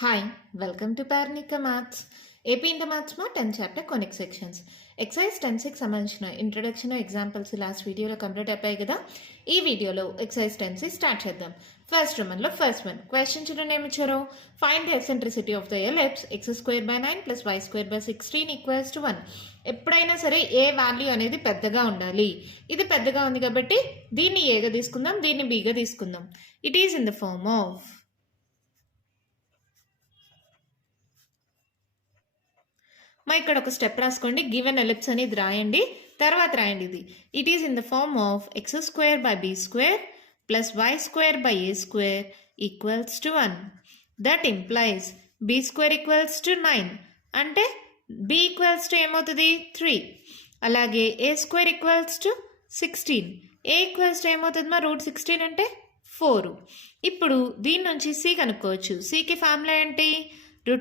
Hi, welcome to Parnika Maths. AP Inter Maths మా 10th chapter conic sections excise 10-6 సంబంధించిన introduction examples last వీడియోలో complete అయిపోయాయి కదా. ఈ వీడియోలో ఎక్సైజ్ 10-6 స్టార్ట్ చేద్దాం. ఫస్ట్ రోమన్లో ఫస్ట్ వన్ క్వశ్చన్ చూడండి ఏమి ఇచ్చారో. Find the eccentricity of the ellipse x²/9 + y²/16 = 1. ఎప్పుడైనా సరే ఏ వాల్యూ అనేది పెద్దగా ఉండాలి. ఇది పెద్దగా ఉంది కాబట్టి దీన్ని ఏగా తీసుకుందాం, దీన్ని బీగా తీసుకుందాం. It is in the form of ఇక్కడ ఒక స్టెప్ రాసుకోండి. గివెన్ ఎలిప్స్ అనేది రాయండి, తర్వాత రాయండి ఇది. It is in the form of x²/b² + y²/a² = 1. That implies b² = 9. అంటే b = ఏమవుతుంది 3. అలాగే a² = 16. a = ఏమవుతుంది మా √16 అంటే 4. ఇప్పుడు దీని నుంచి c కనుక్కోవచ్చు. cకి ఫార్ములా ఏంటి? √a²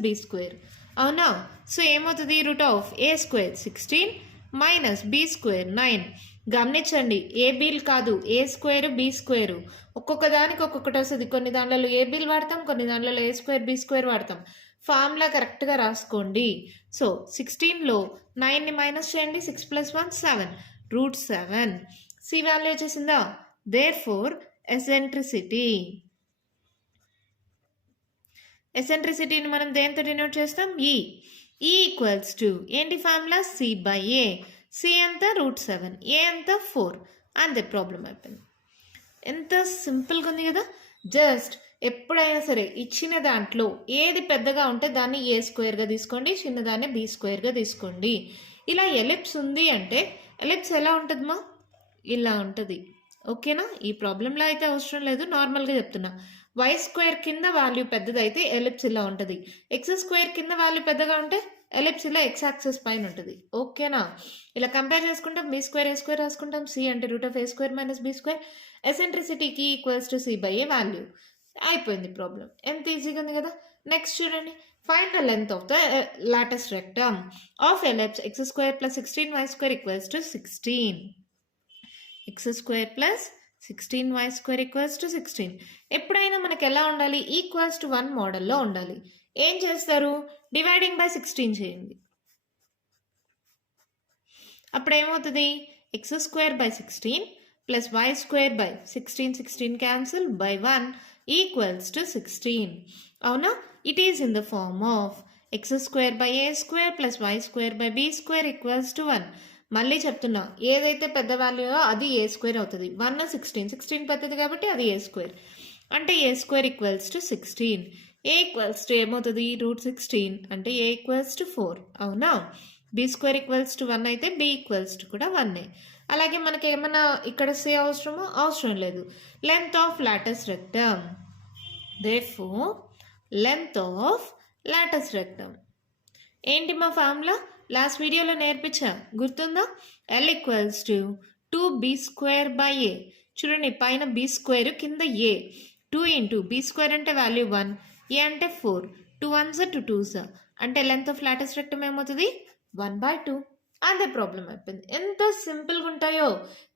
- b². అవునా? సో ఏమవుతుంది? √a² 16 - b² 9. గమనించండి, ఏ బీల్ కాదు, a² b². ఒక్కొక్క దానికి ఒక్కొక్కటి వస్తుంది. కొన్ని దాంట్లో ఏ బీల్ వాడతాం, కొన్ని దాంట్లో a² b² వాడతాం. ఫార్ములా కరెక్ట్గా రాసుకోండి. సో 16లో 9ని మైనస్ చేయండి. 6 + 1 7, √7. సి వాల్యూ వచ్చేసిందా? దేర్ఫోర్ ఎసెంట్రిసిటీని మనం దేంతో డినోట్ చేస్తాం? ఈ ఈక్వల్స్ టు ఏంటి ఫార్ములా? c/a. సి అంతా √7, ఏ అంతా 4. అంతే, ప్రాబ్లం అయిపోయింది. ఎంత సింపుల్గా ఉంది కదా. జస్ట్ ఎప్పుడైనా సరే ఇచ్చిన దాంట్లో ఏది పెద్దగా ఉంటే దాన్ని a² తీసుకోండి, చిన్నదాన్ని b² తీసుకోండి. ఇలా ఎలిప్స్ ఉంది అంటే ఎలిప్స్ ఎలా ఉంటుందమ్మా? ఇలా ఉంటుంది. ఓకేనా? ఈ ప్రాబ్లంలో అయితే అవసరం లేదు, నార్మల్గా చెప్తున్నా. y² కింద వాల్యూ పెద్దదైతే ఎలిప్స్ ఇలా ఉంటుంది. x² కింద వాల్యూ పెద్దగా ఉంటే ఎలిప్స్ ఇలా x యాక్సిస్ పైన ఉంటుంది. ఓకేనా? ఇలా కంపేర్ చేసుకుంటాం. b² a² రాసుకుంటాం. c అంటే √a² - b². ఎసెంట్రిసిటీకి ఈక్వల్స్ టు c/a వాల్యూ. అయిపోయింది ప్రాబ్లం. ఎంత ఈజీగా ఉంది కదా. నెక్స్ట్ చూడండి. Find the length of the latus rectum of ellipse x² + 16 y² = 16. x² + 16 y² = 16. ఎప్పుడైనా మనకు ఎలా ఉండాలి? =1 మోడల్లో ఉండాలి. ఏం చేస్తారు? డివైడింగ్ బై 16 చేయండి. అప్పుడు ఏమవుతుంది? x²/16 + y²/16 16 cancel by 1 = 16. అవునా? It is in the form of x²/a² + y²/b² = 1. మళ్ళీ చెప్తున్నా, ఏదైతే పెద్ద వాల్యూయో అది a² అవుతుంది. 1 16 పెద్దది కాబట్టి అది a². అంటే a² = 16. a = ఏమవుతుంది? √16. అంటే a = 4. అవునా? b² = 1 అయితే b = కూడా 1. అలాగే మనకి ఏమన్నా ఇక్కడ సే అవసరమో? అవసరం లేదు. Length of latus rectum. Therefore length of latus rectum ఏంటి మా ఫార్ములా? లాస్ట్ వీడియోలో నేర్పించా, గుర్తుందా? L = 2b²/a. చూడండి, పైన b² కింద a. 2 × b² అంటే వాల్యూ 1, a అంటే 4. 2 1s 2 2s. అంటే లెంత్ ఆఫ్ లాటస్ రెక్టమ్ ఏమవుతుంది? 1/2. అదే ప్రాబ్లం అయిపోయింది. ఎంత సింపుల్గా ఉంటాయో.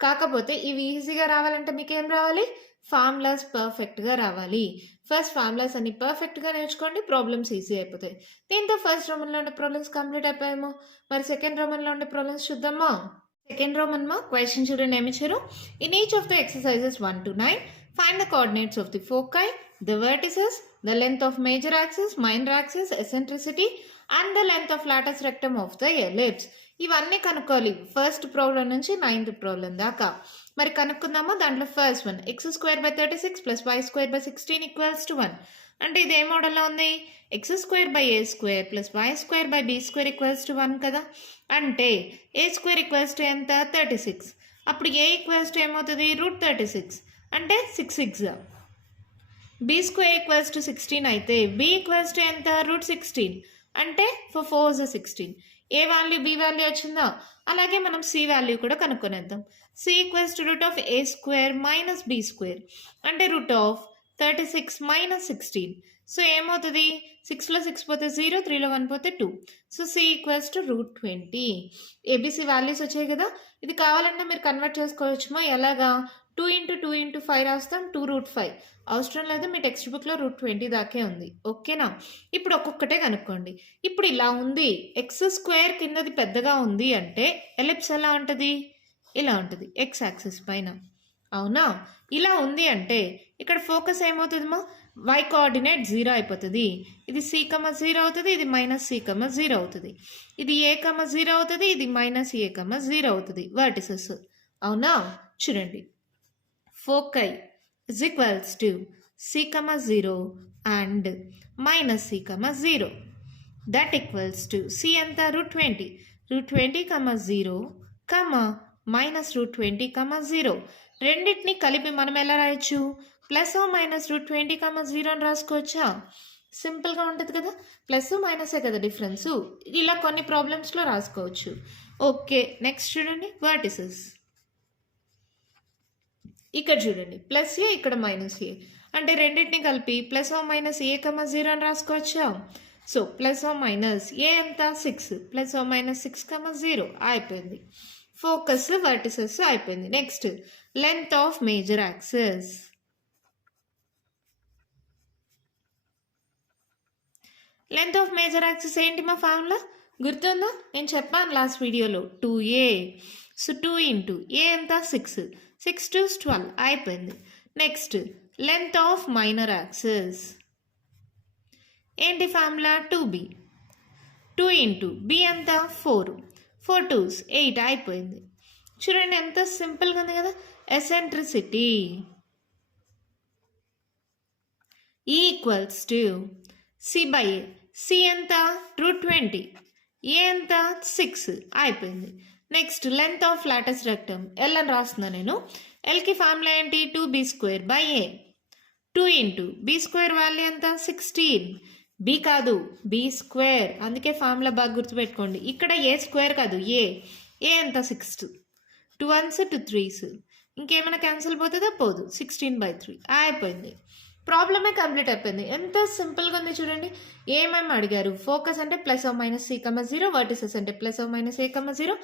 కాకపోతే ఇవి ఈజీగా రావాలంటే మీకు ఏం రావాలి? ఫార్ములాస్ పర్ఫెక్ట్గా రావాలి. ఫస్ట్ ఫార్ములాస్ అన్ని పర్ఫెక్ట్గా నేర్చుకోండి, ప్రాబ్లమ్స్ ఈజీ అయిపోతాయి. దీంతో ఫస్ట్ రోమన్లో ఉండే ప్రాబ్లమ్స్ కంప్లీట్ అయిపోయాము. మరి సెకండ్ రోమన్లో ఉండే ప్రాబ్లమ్స్ చూద్దామా? సెకండ్ రోమన్ మా క్వశ్చన్ చూడండి ఏమి ఇచ్చారు. In each of the exercises 1 to 9 find the coordinates of the foci, the vertices, the length of major axis, minor axis, eccentricity and the length of latus rectum of the ellipse. ఇవన్నీ కనుక్కోవాలి first problem నుంచి 9th problem దాకా. మరి కనుక్కుందామా? దాంట్లో first one x²/36 + y²/16 = 1. అంటే ఇది ఏ మోడల్లో ఉంది? x² a² + y²/b² = 1 కదా. అంటే a² ఎంత? 36. అప్పుడు a ఏమవుతుంది? √36. అంటే 6 6. b² 16 అయితే b ఎంత? √16. అంటే 4 4s 16. ఏ వాల్యూ బి వాల్యూ వచ్చిందా? అలాగే మనం సి వాల్యూ కూడా కనుక్కొనేద్దాం. C = √a² - b². అంటే √36 - 16. సో ఏమవుతుంది? 6లో 6 పోతే 0, 3లో 1 పోతే 2. So C = √20. ఏబిసి వాల్యూస్ వచ్చాయి కదా. ఇది కావాలన్నా మీరు కన్వర్ట్ చేసుకోవచ్చుమో. ఎలాగా? 2 ఇంటూ 2 ఇంటూ 5 రాస్తాం 2√5. అవసరం లేదు, మీ టెక్స్ట్ బుక్లో √20 దాకే ఉంది. ఓకేనా? ఇప్పుడు ఒక్కొక్కటే కనుక్కోండి. ఇప్పుడు ఇలా ఉంది, x² కిందది పెద్దగా ఉంది అంటే ఎలిప్స్ ఎలా ఉంటుంది? ఇలా ఉంటుంది, x యాక్సిస్ పైన. అవునా? ఇలా ఉంది అంటే ఇక్కడ ఫోకస్ ఏమవుతుందమ్మా? y కోఆర్డినేట్ 0 అయిపోతుంది. ఇది c,0 అవుతుంది, ఇది -c,0 అవుతుంది. ఇది a,0 అవుతుంది, ఇది -a,0 అవుతుంది. వర్టిసెస్. అవునా? చూడండి, foci is equals to c,0 and -c,0. That equals to c ఎంత? √20. √20, 0, -√20, 0. రెండింటిని కలిపి మనం ఎలా రాయొచ్చు? ప్లస్ -√20, 0 అని రాసుకోవచ్చా? సింపుల్గా ఉంటుంది కదా, ప్లస్ మైనసే కదా డిఫరెన్సు. ఇలా కొన్ని ప్రాబ్లమ్స్లో రాసుకోవచ్చు. ఓకే, నెక్స్ట్ చూడండి, వర్టిసెస్. ఇక్కడ చూడండి, ప్లస్ ఏ, ఇక్కడ -a. అంటే రెండింటిని కలిపి ప్లస్ -a,0 అని రాసుకోవచ్చా? సో ప్లస్ ఏ ఎంత? 6, ప్లస్ -6,0 అయిపోయింది. ఫోకస్, వర్టిసెస్ అయిపోయింది. Next length of major axis. Length of major axis ఏంటి మా ఫార్ములా? గుర్తుందా? నేను చెప్పాను లాస్ట్ వీడియోలో, 2a. సో 2 ఇంటూ ఏ ఎంత? 6, 6 to 12 అయిపోయింది. Next length of minor axis ఏంటి ఫార్ములా? 2b. 2 ఇంటూ b ఎంత? 4, 4 2s 8 అయిపోయింది. చూడండి ఎంత సింపుల్గా ఉంది కదా. Eccentricity E equals to c/a. c ఎంత? √20. a ఎంత? 6 అయిపోయింది. Next length of latus rectum L అని రాస్తున్నా నేను. Lకి ఫార్ములా ఏంటి? 2b²/a. 2 ఇంటూ b² వాల్యూ ఎంత? 16. b కాదు, b². అందుకే ఫార్ములా బాగా గుర్తుపెట్టుకోండి. ఇక్కడ a² కాదు, a ఎంత? 6. 2 1s 2 3s. ఇంకేమైనా క్యాన్సిల్ పోతుందా? పోదు. 16/3 అయిపోయింది. ప్రాబ్లమే కంప్లీట్ అయిపోయింది. ఎంత సింపుల్గా ఉంది చూడండి. ఏమేమి అడిగారు? ఫోకస్ అంటే +/-c,0, వర్టిసెస్ అంటే +/-a,0,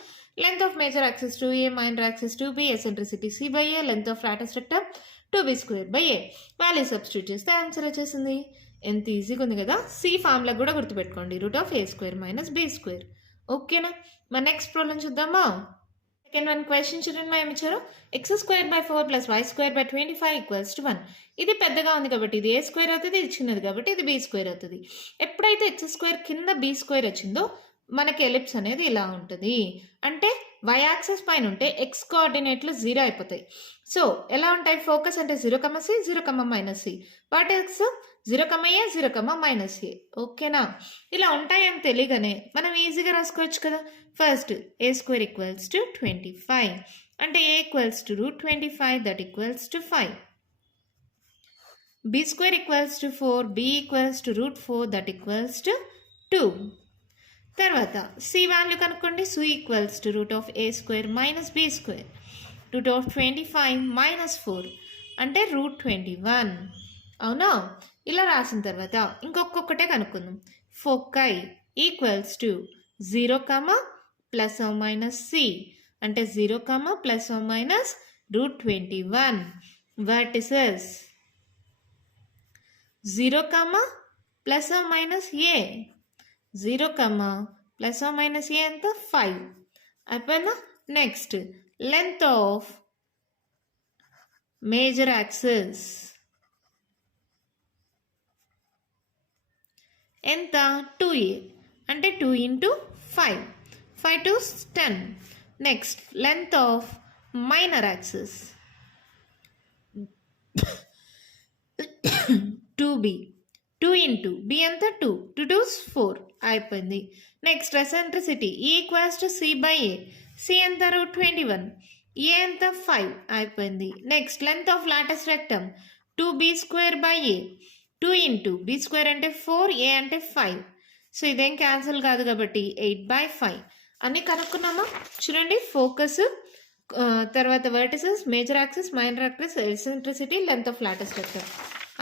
length of major axis 2a, minor axis 2b, eccentricity c/a, length of latus rectum 2b²/a. Value substitute చేస్తే ఆన్సర్ వచ్చేసింది. ఎంత ఈజీగా ఉంది కదా. సి ఫార్ములా కూడా గుర్తుపెట్టుకోండి, √a² - b². ఓకేనా? మరి నెక్స్ట్ ప్రాబ్లం చూద్దామా? సెకండ్ వన్ క్వశ్చన్ చూడండి, మా ఏమి ఇచ్చారు? x² 4 + y² 25 = 1. ఇది పెద్దగా ఉంది కాబట్టి ఇది a² అవుతుంది, ఇది చిన్నది కాబట్టి ఇది b² అవుతుంది. ఎప్పుడైతే x² కింద b² వచ్చిందో మనకి ఎలిప్స్ అనేది ఇలా ఉంటుంది. అంటే y యాక్సిస్ పైన ఉంటే x కోఆర్డినేట్లు 0 అయిపోతాయి. సో ఎలా ఉంటాయి? ఫోకస్ అంటే 0,c, 0,-c. Vertex 0,a, 0,-a. ఓకేనా? ఇలా ఉంటాయని తెలియగానే మనం ఈజీగా రాసుకోవచ్చు కదా. First a² = 25. అంటే a = √25, that equals to 5. b² = 4, b = √4, that equals to 2. తర్వాత c వాల్యూ కనుక్కోండి. c equals to √a² - b². √25 - 4 అంటే √21. అవునా? ఇలా రాసిన తర్వాత ఇంకొకటే కనుక్కుందాం. ఫోకై ఈక్వల్స్ టు 0, +/-c అంటే 0, +/-√21. Vertices 0, +/-a. 0, +/-a ఎంత? 5 అయిపోయిందా? Next length of major axis ఎంత? 2a. అంటే 2 into 5, 5 2s 10. Next length of minor axis 2b. 2 into b ఎంత? 2, 2 2s 4 అయిపోయింది. Next eccentricity E equals to c/a. c ఎంత? √21. a ఎంత? 5 అయిపోయింది. Next length of latus rectum 2b²/a. 2 into b² అంటే 4, a అంటే 5. So ఇదేం క్యాన్సిల్ కాదు కాబట్టి 8/5 అన్నీ కనుక్కున్నామా? చూడండి, ఫోకస్, తర్వాత vertices, major axis, minor axis, eccentricity, length of latus rectum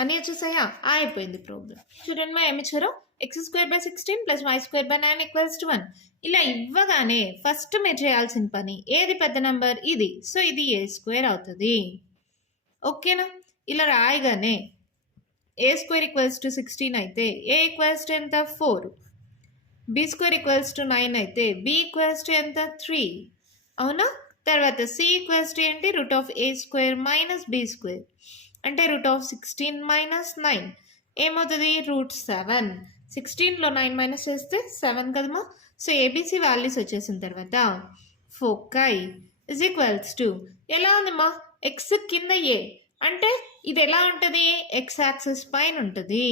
అన్నీ వచ్చేసాయా? అయిపోయింది ప్రాబ్లం. చూడండి మా ఏమి ఇచ్చారో, x² 16 + y² 9 = 1. ఇలా ఇవ్వగానే ఫస్ట్ మీరు చేయాల్సిన పని ఏది? పెద్ద నంబర్ ఇది. సో ఇది a² అవుతుంది. ఓకేనా? ఇలా రాయగానే ఏ స్క్వేర్ ఈక్వల్స్ టు 16 అయితే ఏ ఈక్వల్స్ టు ఎంత 4, బి స్క్వేర్ ఈక్వల్స్ టు 9 అయితే బి ఈక్వల్స్ టు ఎంత 3, అవునా? తర్వాత సి ఈక్వల్స్ టు ఏంటి root of A square minus B square అంటే రూట్ ఆఫ్ 16 మైనస్ 9 ఏమవుతుంది రూట్ 7. 16లో 9 మైనస్ చేస్తే 7 కదమ్మా. సో ఏబిసి వాల్యూస్ వచ్చేసిన తర్వాత ఫోకై ఇజ్ ఈక్వల్స్ టు ఎలా ఉందమ్మా ఎక్స్ కింద ఏ అంటే ఇది ఎలా ఉంటుంది ఎక్స్ యాక్సిస్ పైన ఉంటుంది.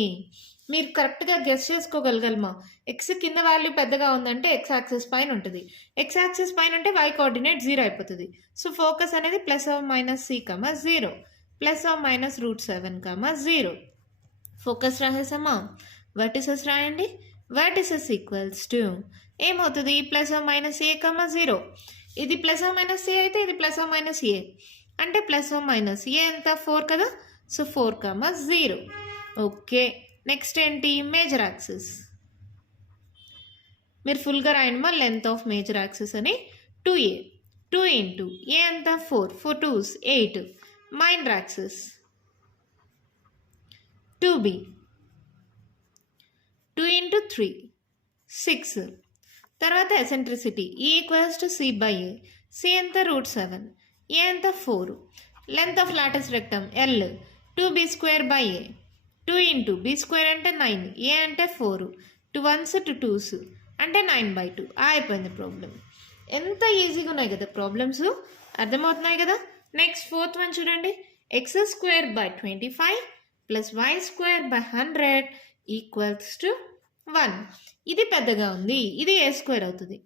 మీరు కరెక్ట్గా గెస్ చేసుకోగలగలమా ఎక్స్ కింద వాల్యూ పెద్దగా ఉందంటే ఎక్స్ యాక్సిస్ పైన ఉంటుంది. ఎక్స్ యాక్సిస్ పైన అంటే వై కోఆర్డినేట్ 0 అయిపోతుంది. సో ఫోకస్ అనేది plus or minus c comma 0 plus or minus root 7 comma 0. Focus రాసేసామా. వర్టిసెస్ రాయండి. వర్టిసెస్ ఈక్వల్స్ టు ఏమవుతుంది plus or minus a comma 0. ఇది ప్లస్ ఆర్ మైనస్ ఏ అయితే ఇది ప్లస్ ఆర్ మైనస్ ఏ అంటే ప్లస్ ఆర్ మైనస్ ఏ ఎంత 4 కదా. సో 4 కమా 0. Okay next ఏంటి మేజర్ యాక్సిస్. మీరు ఫుల్గా రాయండి లెంత్ ఆఫ్ మేజర్ యాక్సిస్ అని 2a 2 ఇంటూ ఏ ఎంత 4 4 2s 8 minor axis 2b 2 into 3 6. తర్వాత ఎసెంట్రిసిటీ ఈ equals to C by A. C ఎంత రూట్ 7 ఏ ఎంత 4. Length of latus rectum L 2b square by A 2 into B square అంటే 9 ఏ అంటే 4 2 1s 2 2s అంటే 9/2 అయిపోయింది problem. ఎంత ఈజీగా ఉన్నాయి కదా ప్రాబ్లమ్స్ అర్థమవుతున్నాయి కదా. నెక్స్ట్ ఫోర్త్ వన్ చూడండి x square by 25 plus why square by 100 equals to 1. ఇది పెద్దగా ఉంది ఇది ఏ స్క్వేర్ అవుతుంది.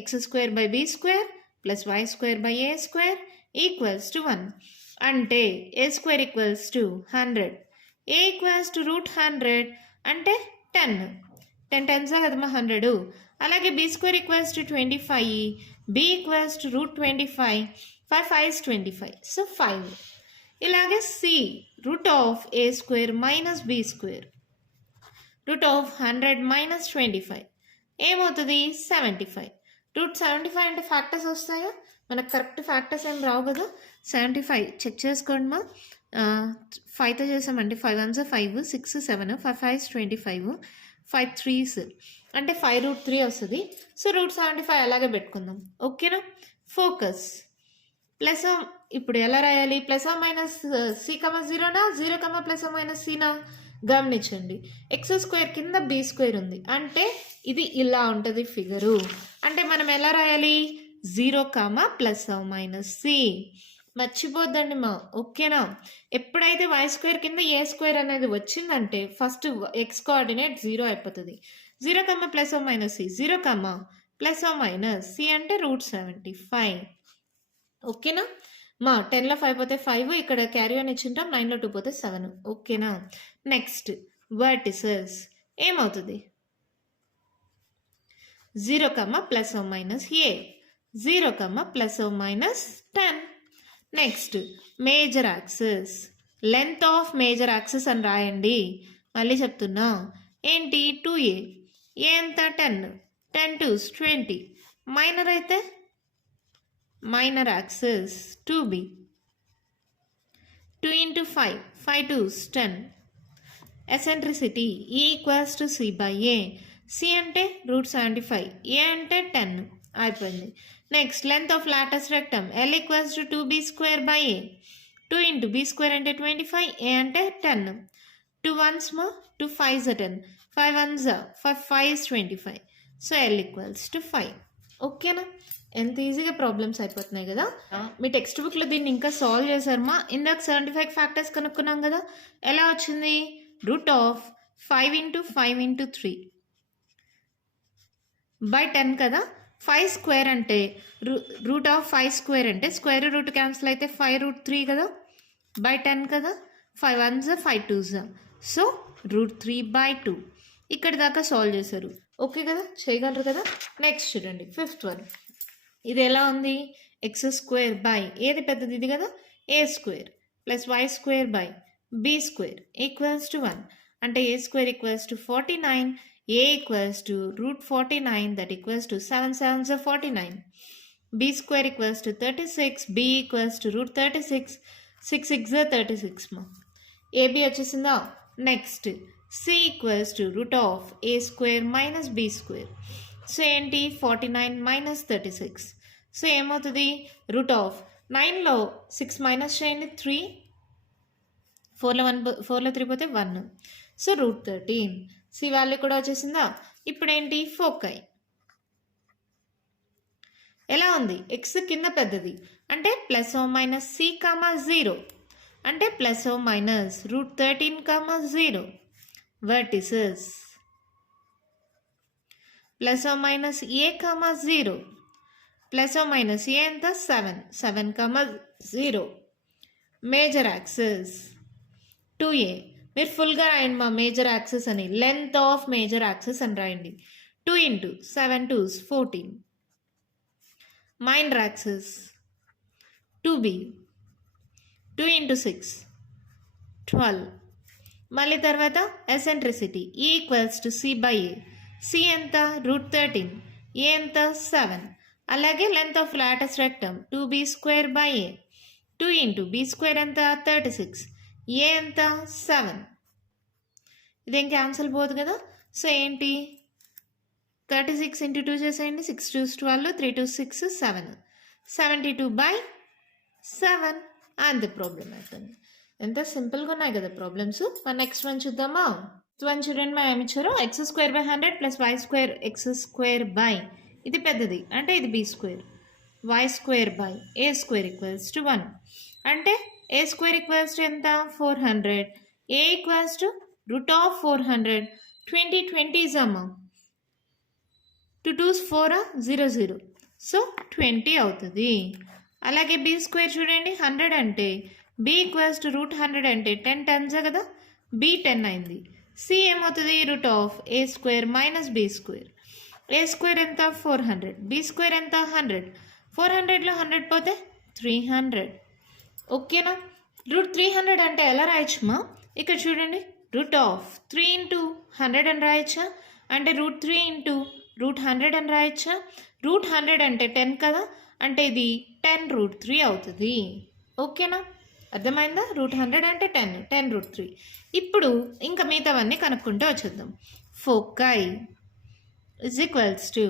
X square by b square plus why square by a square equals to 1 అంటే a square equals to 100. A equals to root 100 అంటే 10 10 కదమ్మా 100. అలాగే b square equals to 25 b equals to root 25 5 5 25 so 5. ఇలాగే C root of A square minus B square root of 100 minus 25 ఏమవుతుంది 75. Route 75 అంటే factors వస్తాయా మనకు correct factors ఏం రావు కదా. 75 చెక్ చేసుకోండి మా 5తో చేసామంటే 5 1s 5 6 7 5 5s 25 5 3s అంటే 5 రూట్ 3 వస్తుంది. సో రూట్ 75 అలాగే పెట్టుకుందాం ఓకేనా. ఫోకస్ ప్లస్ ఇప్పుడు ఎలా రాయాలి ప్లస్ మైనస్ సి కమా 0నా 0 కమా ప్లస్ మైనస్ సినా గమనించండి. ఎక్స్ స్క్వేర్ కింద బి స్క్వేర్ ఉంది అంటే ఇది ఇలా ఉంటుంది ఫిగరు. అంటే మనం ఎలా రాయాలి 0 కామా ప్లస్ మైనస్ సి మర్చిపోద్దండి మా ఓకేనా. ఎప్పుడైతే వై స్క్వేర్ కింద ఏ స్క్వేర్ అనేది వచ్చిందంటే ఫస్ట్ ఎక్స్ కోఆర్డినేట్ 0 అయిపోతుంది. 0 comma plus minus C 0 comma plus minus C అంటే రూట్ 75 ఓకేనా. మా 10లో 5 పోతే 5 ఇక్కడ క్యారీ అని ఇచ్చింటాం 9లో 2 పోతే 7 ఓకేనా. నెక్స్ట్ వర్టిసెస్ ఏమవుతుంది 0 comma plus minus A 0 comma plus minus 10. Next major axis length of major axis అని రాయండి. మళ్ళీ చెప్తున్నా ఏంటి 2a ఏ ఎంత 10 10 2s 20 మైనర్ అయితే minor axis 2b 2 into 5 5 2s 10. Eccentricity ఈ equals to C by A. C అంటే రూట్ 75 ఏ అంటే 10 అయిపోయింది. Next length of latus rectum l equals to 2b square by A 2 into B square అంటే 25 ఏ అంటే 10 2 1s 2 5s 10 5 1s 5 5s 25 so L equals to 5 ఓకేనా. ఎంత ఈజీగా problems అయిపోతున్నాయి కదా. మీ టెక్స్ట్ బుక్లో దీన్ని ఇంకా సాల్వ్ చేశారమ్మా. ఇందాక 75 ఫ్యాక్టర్స్ కనుక్కున్నాం కదా ఎలా వచ్చింది root of 5 into 5 into 3 by 10 కదా. 5 స్క్వేర్ అంటే రూట్ ఆఫ్ 5 స్క్వేర్ అంటే స్క్వేర్ రూట్ క్యాన్సిల్ అయితే 5 రూట్ 3 కదా బై 10 కదా. 5 1s 5 2s సో రూట్ 3/2 ఇక్కడ దాకా సాల్వ్ చేశారు ఓకే కదా చేయగలరు కదా. నెక్స్ట్ చూడండి ఫిఫ్త్ వన్ ఇది ఎలా ఉంది ఎక్స్ స్క్వేర్ బై ఏది పెద్దది ఇది కదా a square plus why square by b square equals to 1 అంటే a square equals to 49 a equals to root 49 that equals to 7 7s are 49. b square equals to 36 b equals to root 36 6 6 36 మా. A B వచ్చేసిందా. Next C equals to root of A square minus B square. So ఏంటి 49 minus 36. So ఏమవుతుంది root of 9లో 6 minus చేయండి 3, 4లో 3 పోతే 1. So root 13. C value కూడా వచ్చేసిందా. ఇప్పుడు ఏంటి ఫోకై ఎలా ఉంది ఎక్స్ కింద పెద్దది అంటే plus or minus c comma 0 అంటే plus or minus root 13 comma 0. Vertices plus or minus a comma 0 plus or minus a ఎంత 7 కామా 0. Major axis 2a. మీరు ఫుల్గా రాయండి మా మేజర్ యాక్సెస్ అని. లెంత్ ఆఫ్ మేజర్ యాక్సెస్ అని రాయండి. 2 into 7 2s 14. Minor axis 2b. 2 into 6 12. మళ్ళీ తర్వాత ఎసెంట్రిసిటీ ఈ equals to C by A. C ఎంత రూట్ 13, ఏ ఎంత 7. అలాగే length of latus rectum 2b square by A. 2 into B square ఎంత 36, ఏ ఎంత 7. ఇదేం క్యాన్సిల్ పోదు కదా. సో ఏంటి 36 ఇంటూ 2 చేసేయండి. 6 2s 12, 3 2 6 7. 72/7 అంతే ప్రాబ్లం అవుతుంది. ఎంత సింపుల్గా ఉన్నాయి కదా ప్రాబ్లమ్స్. మరి నెక్స్ట్ వన్ చూద్దామా. వన్ చూడండి మా ఏమి ఇచ్చారు. X square by 100 plus why square x square by ఇది పెద్దది అంటే ఇది b square y square by a square equals to 1 అంటే ఏ స్క్వేర్ ఈక్వల్స్ టు ఎంత 400. A equals to root of 400. 20 20s అమ్మా. 2 2s 4 0 0. సో 20 అవుతుంది. అలాగే బి స్క్వేర్ చూడండి 100 అంటే బి ఈక్వల్స్ టు రూట్ 100 అంటే 10 10s కదా. బి 10 అయింది. సి ఏమవుతుంది root of A square minus B square. A square ఎంత 400, బి స్క్వేర్ ఎంత 100. 400లో 100 పోతే 300. ఓకేనా. రూట్ 300 అంటే ఎలా రాయొచ్చుమా. ఇక్కడ చూడండి రూట్ ఆఫ్ 3 ఇంటూ 100 అని రాయొచ్చా అంటే రూట్ 3 ఇంటూ రూట్ 100 అని రాయొచ్చా. రూట్ 100 అంటే 10 కదా అంటే ఇది 10 రూట్ 3 అవుతుంది. ఓకేనా అర్థమైందా. రూట్ 100 అంటే 10 రూట్ 3. ఇప్పుడు ఇంకా మిగతావన్నీ కనుక్కుంటూ వచ్చేద్దాం. ఫోకై ఇజ్ ఈక్వల్స్ టు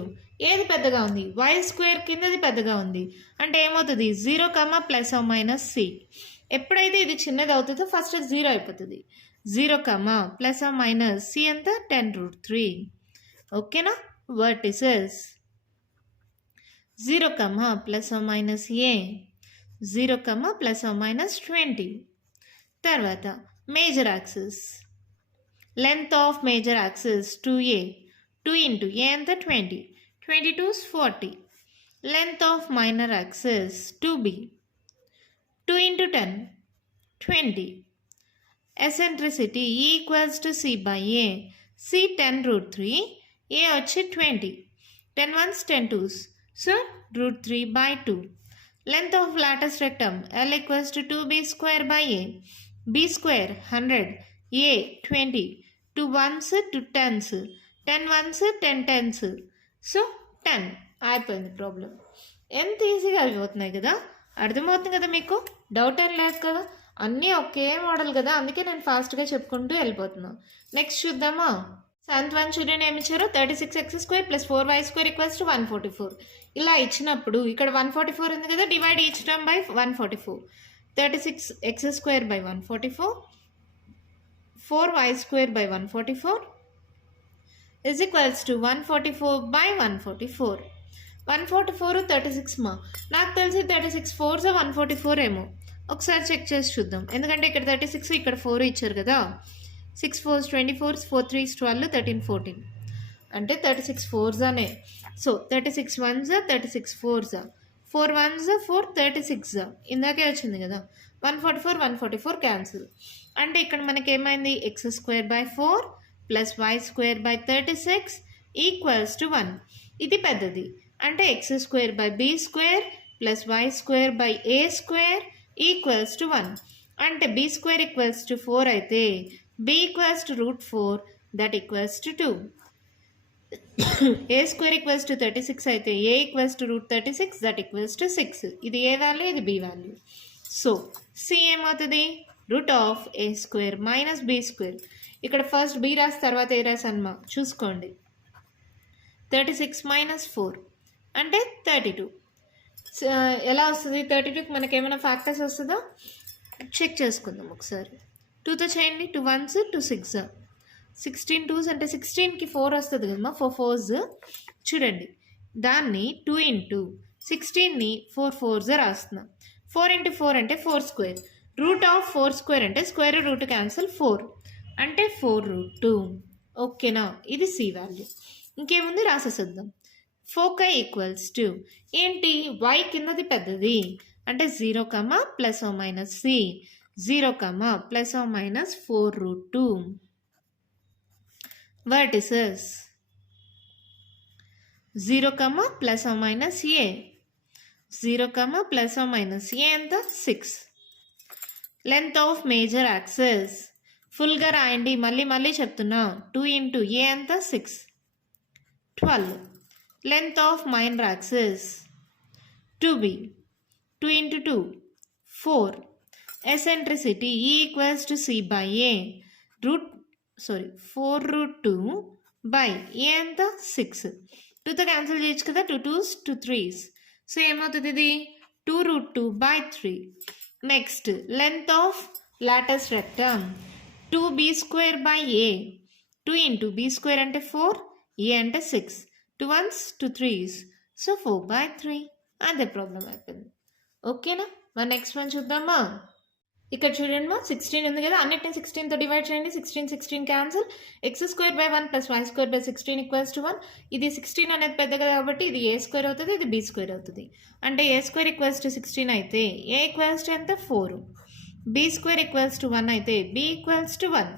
ఏది పెద్దగా ఉంది వై స్క్వేర్ కిందది పెద్దగా ఉంది అంటే ఏమవుతుంది 0 comma plus or minus c. ఎప్పుడైతే ఇది చిన్నది అవుతుందో ఫస్ట్ 0 అయిపోతుంది. 0 comma plus or minus c అంతా 10 రూట్ 3. ఓకేనా. Vertices 0 comma plus or minus A 0 comma plus or minus 20. తర్వాత major axis length of major axis 2a. 2 into a ఎంత 20, 22s 40. Length of minor axis 2b. 2 into 10 20. Eccentricity equals to C by A. C 10 root 3, A వచ్చి 20. 10 1s 10 2s so root 3/2. Length of latus rectum L equals to 2b square by A. B square 100, A 20. 2 1s 2 10s, 10 1s 10 10s so 10 అయిపోయింది problem. ఎంత ఈజీగా అయిపోతున్నాయి కదా. అర్థమవుతుంది కదా మీకు. Doubt ఏం లేదు కదా. అన్నీ ఒకే మోడల్ కదా అందుకే నేను ఫాస్ట్గా చెప్పుకుంటూ వెళ్ళిపోతున్నాను. నెక్స్ట్ చూద్దామా. 7th వన్ చూడండి ఏమి ఇచ్చారు. 36x² plus 4y² equals to 144. ఇలా ఇచ్చినప్పుడు ఇక్కడ 144 ఉంది కదా. Divide each term by 144. 36x² by 144 4y² by 144 is equals to 144 by 144. 144 36 మా. నాకు తెలిసి 36 4s 144 ఏమో. ఒకసారి చెక్ చేసి చూద్దాం ఎందుకంటే ఇక్కడ 36 ఇక్కడ 4 ఇచ్చారు కదా. 6 4s 24, 4 3s 12, 13 14 అంటే 36 4s అనే. సో 36 1s 36 4s 4 1s 4 36 ఇందాకే వచ్చింది కదా. 144 144 క్యాన్సిల్ అంటే ఇక్కడ మనకి ఏమైంది x² by 4 plus y² by 36 equals to 1. ఇది పెద్దది అంటే x² by b² plus y² by a² equals to 1 అంటే b² ఈక్వల్స్ టు 4 అయితే b equals to root 4 that equals to 2. a² equals to 36 అయితే a equals to root 36 that equals to 6. ఇది A value ఇది b value. So C ఏమవుతుంది root of A square minus B square. ఇక్కడ first B రాసి తర్వాత ఏ రాసానమా చూసుకోండి. 36 minus 4 అంటే 32. ఎలా వస్తుంది 32కి మనకి ఏమైనా ఫ్యాక్టర్స్ వస్తుందో చెక్ చేసుకుందాం ఒకసారి. 2తో చేయండి, 2 1s 2 6 16 2s అంటే 16కి 4 వస్తుంది కదమ్మా, 4 4s. చూడండి దాన్ని 2 ఇంటూ 16ని 4 4s రాస్తున్నాం. 4 ఇంటూ 4 అంటే 4 స్క్వేర్. రూట్ ఆఫ్ 4 స్క్వేర్ అంటే స్క్వేర్ రూట్ క్యాన్సిల్ 4 అంటే 4 రూట్ 2. ఓకేనా, ఇది సి వాల్యూ. ఇంకేముంది రాసేసిద్దాం. ఫోకై ఈక్వల్స్ టు ఏంటి y కిందది పెద్దది అంటే 0 plus or minus C, 0 plus or minus 4 root 2. Vertices 0 plus or minus A, 0 plus or minus a ఎంత 6. లెంత్ ఆఫ్ మేజర్ యాక్సెస్ ఫుల్గా రాయండి, మళ్ళీ చెప్తున్నా. 2 ఇంటూ ఏ ఎంత 6 12. Length of minor axis 2b, 2 into 2 4. Eccentricity E equals to C by a, 4 root 2 by a ఎంత 6. 2తో cancel చేయొచ్చు కదా, 2 2s 2 3s. సో ఏమవుతుంది ఇది 2 root 2 by 3. Next length of latus rectum 2b square by A, 2 into B square అంటే 4, A అంటే 6, 2 1s 2 3s. So 4 by 3. అదే problem అయిపోయింది. ఓకేనా, మరి నెక్స్ట్ వన్ చూద్దామా. ఇక్కడ చూడండి మా 16 ఉంది కదా, అన్నిటిని 16తో డివైడ్ చేయండి. 16 16 cancel. X square by 1 plus why square by 16 equals to 1. ఇది 16 అనేది పెద్దగా కాబట్టి ఇది ఏ స్క్వేర్ అవుతుంది, ఇది బీ స్క్వేర్ అవుతుంది. అంటే ఏ స్క్వేర్ ఈక్వల్స్ టు 16 అయితే ఏ ఈక్వల్స్ టు ఎంత 4, బీ స్క్వేర్ ఈక్వల్స్ టు 1 అయితే b equals to 1.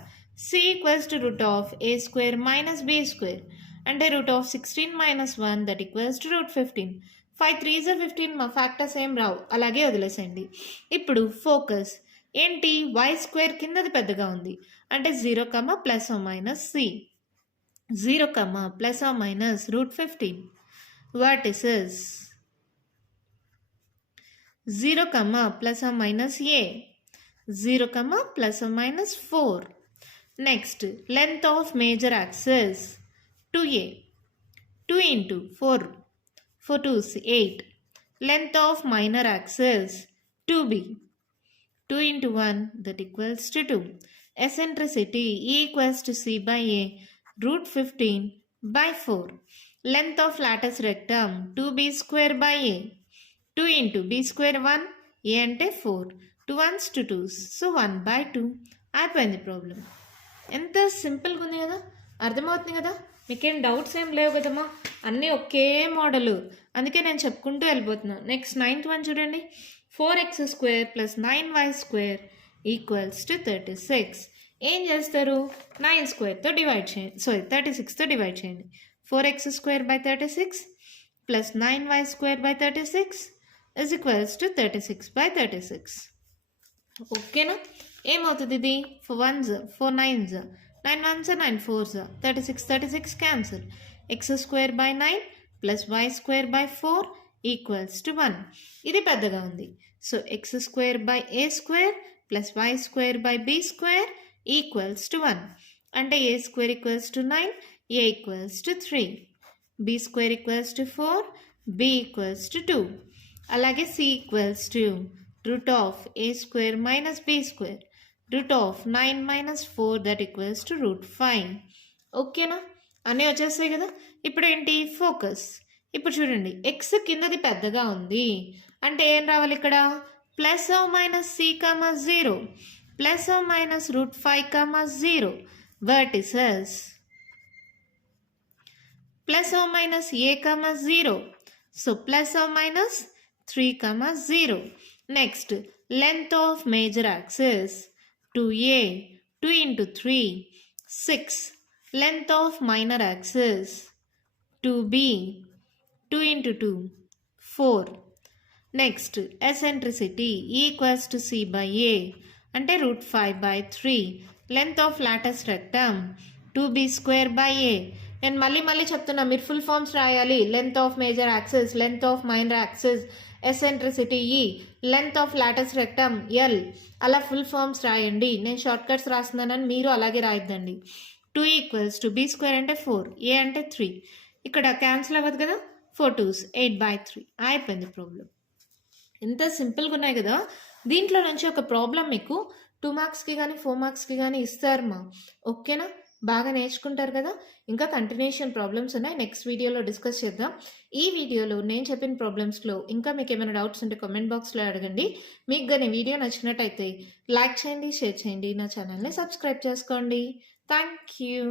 C equals to root of A square minus b square అంటే root of 16 minus 1 that equals to root 15. 5 3s 15 మా factors ఏం రావు, అలాగే వదిలేసండి. ఇప్పుడు focus ఏంటి y square కిందది పెద్దగా ఉంది అంటే 0 plus or minus C, 0 plus or minus root 15. Vertices 0 plus or minus A, 0 plus or minus 4. Next length of major axis 2a, 2 into 4 4 2s 8. Length of minor axis 2b, 2 into 1 that equals to 2. Eccentricity E equals to C by A, root 15 by 4. Length of lattice rectum 2b square by A, 2 into b square 1, A ante 4, 2 1s 2 2s, so 1 by 2. అయిపోయింది problem. ఎంత సింపుల్గా ఉంది కదా, అర్థమవుతుంది కదా, మీకేం doubts ఏం లేవు కదమ్మా, అన్నీ ఒకే మోడలు, అందుకే నేను చెప్పుకుంటూ వెళ్ళిపోతున్నాను. నెక్స్ట్ 9th వన్ చూడండి. 4x square plus 9y square equals to 36. ఏం చేస్తారు 9 స్క్వేర్తో డివైడ్ చేయండి, 36తో డివైడ్ చేయండి. 4x square by 36 plus 9y square by 36 is equals to 36 by 36. ఓకేనా, ఏమవుతుంది ఇది 4 1s 4 9s 9 1s 9 4s 36 36 cancel. x square by 9 plus y square by 4 equals to 1. ఇది పెద్దగా ఉంది, so x square by a square plus why square by b square equals to 1. అంటే a square equals to 9, a equals to 3, b square equals to 4, b equals to 2. అలాగే c equals to root of A square minus b square, root of 9 minus 4 that equals to route 5. ఓకేనా, అన్నీ వచ్చేస్తాయి కదా. ఇప్పుడు ఏంటి focus. ఇప్పుడు చూడండి X కిందది పెద్దగా ఉంది అంటే ఏం రావాలి ఇక్కడ plus or minus C 0 plus or minus root 5 0. Vertices plus or minus A 0, so plus or minus 3 0. Next length of major axis 2a, 2 into 3 6. Length of minor axis 2b, 2 into 2 4. Next eccentricity equals to c by a అంటే root 5 by 3. Length of latus rectum 2b square by a. నేను మళ్ళీ చెప్తున్నా, మీరు full forms రాయాలి. Length of major axis, length of minor axis, eccentricity e, length of latus rectum l. అలా full forms రాయండి. నేను short cuts రాస్తున్నానని మీరు అలాగే రాయొద్దండి. 2 ఈక్వల్స్ టు బి స్క్వేర్ అంటే 4, ఏ అంటే 3. ఇక్కడ క్యాన్సిల్ అవ్వదు కదా, 4 2s 8/3 అయిపోయింది ప్రాబ్లం. ఎంత సింపుల్గా ఉన్నాయి కదా. దీంట్లో నుంచి ఒక ప్రాబ్లం మీకు 2 మార్క్స్కి కానీ 4 మార్క్స్కి కానీ ఇస్తారు మా. ఓకేనా, బాగా నేర్చుకుంటారు కదా. ఇంకా కంటిన్యూషన్ ప్రాబ్లమ్స్ ఉన్నాయి, నెక్స్ట్ వీడియోలో డిస్కస్ చేద్దాం. ఈ వీడియోలో నేను చెప్పిన ప్రాబ్లమ్స్లో ఇంకా మీకు ఏమైనా డౌట్స్ ఉంటే కామెంట్ బాక్స్లో అడగండి. మీకు కానీ వీడియో నచ్చినట్టయితే లైక్ చేయండి, షేర్ చేయండి, నా ఛానల్ని సబ్స్క్రైబ్ చేసుకోండి. Thank you.